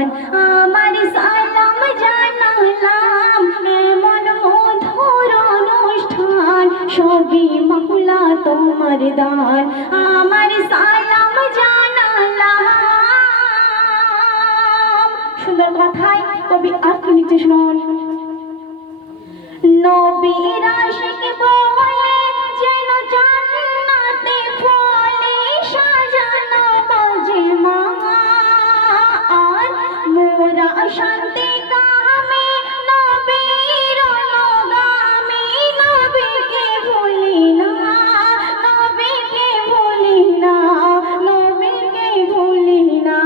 দান আমার সালাম জানালাম এমন মধুর অনুষ্ঠান সবই মাওলা তোমার দান আমার সালাম জানালাম। সুন্দর কথায় কবি আর কি লিখছে শুনুন। নবীর আশিক বলে যেন জান্নাতে ফলে সাজানো মজমা আর মোরা শান্তি কামে নবীর অনুগামী নবীকে ভুলি না নবীকে ভুলি না নবীকে ভুলি না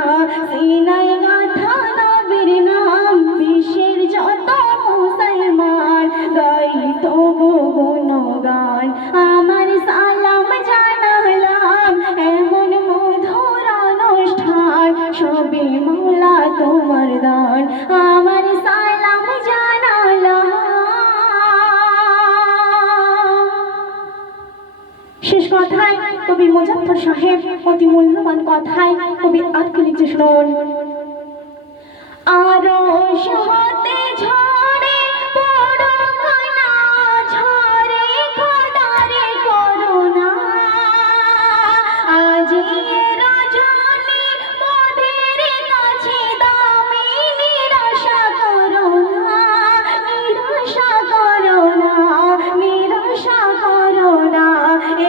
সিনায় গাথা নবীর নাম বিশ্বের যত মুসলমান গাই তবু গুণগান আমার সালাম জানালাম এমন মধুর অনুষ্ঠান সবে মাওলা তোমার দান আমার সালাম জানালাম। শেষ কথায় কবি মুজাফফর সাহেব অতি মূল্যবান কথায় কবি আর কি লিখছে শুনুন। আরশ হতে ঝরে পরগনা ঝরে খোদারে করুণা আজি এ রজনী মোদের কাছে দামি নিরাশা করো না নিরাশা করো না নিরাশা করো না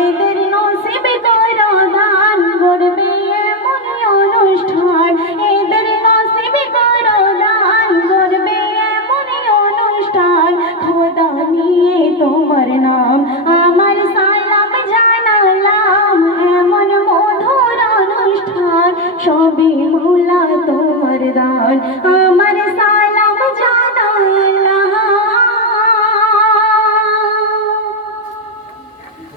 এদের নসিবে করো দান করবে এমন অনুষ্ঠান এদের নসিবে করো দান করবে এমন অনুষ্ঠান খোদা নিয়ে তোমার নাম আমার সালাম জানালাম এমন মধুর অনুষ্ঠান সবে মাওলা তোমার দান আমার